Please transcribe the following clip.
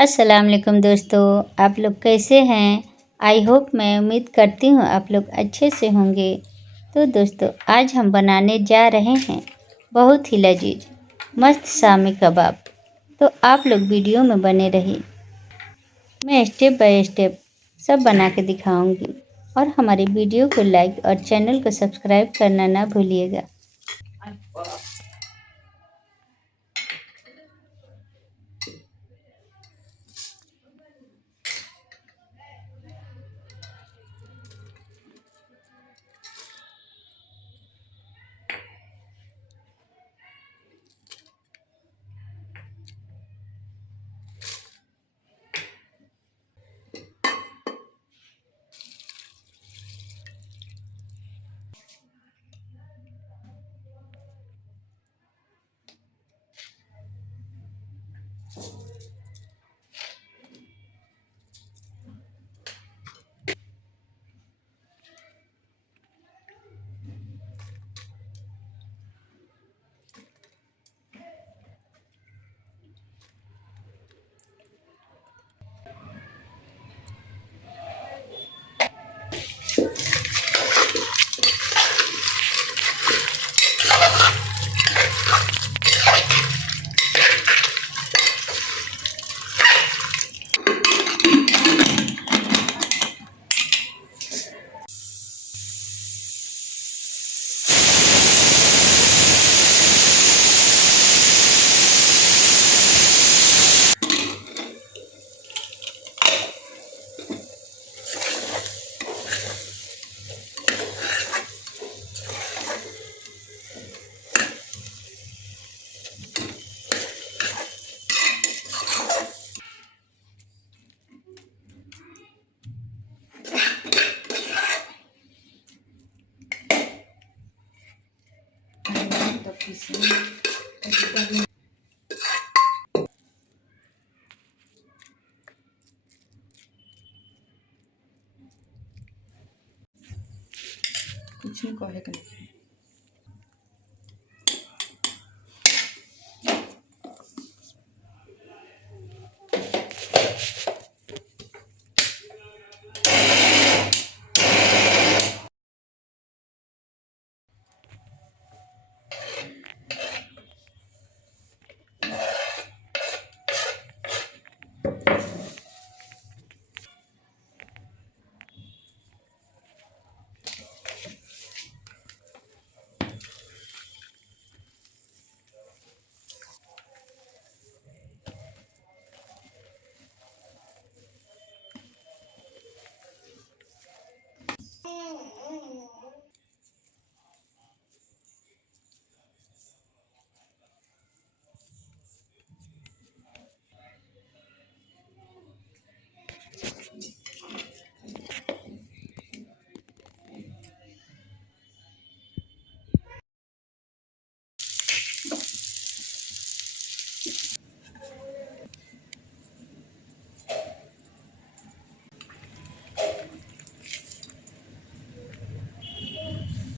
अस्सलाम वालेकुम दोस्तों, आप लोग कैसे हैं? आई होप मैं उम्मीद करती हूँ आप लोग अच्छे से होंगे। तो दोस्तों आज हम बनाने जा रहे हैं बहुत ही लजीज मस्त सामी कबाब। तो आप लोग वीडियो में बने रहिए, मैं स्टेप बाय स्टेप सब बना के दिखाऊंगी। और हमारी वीडियो को लाइक और चैनल को सब्सक्राइब करना ना भूलिएगा। कुछ नहीं कहे के नहीं।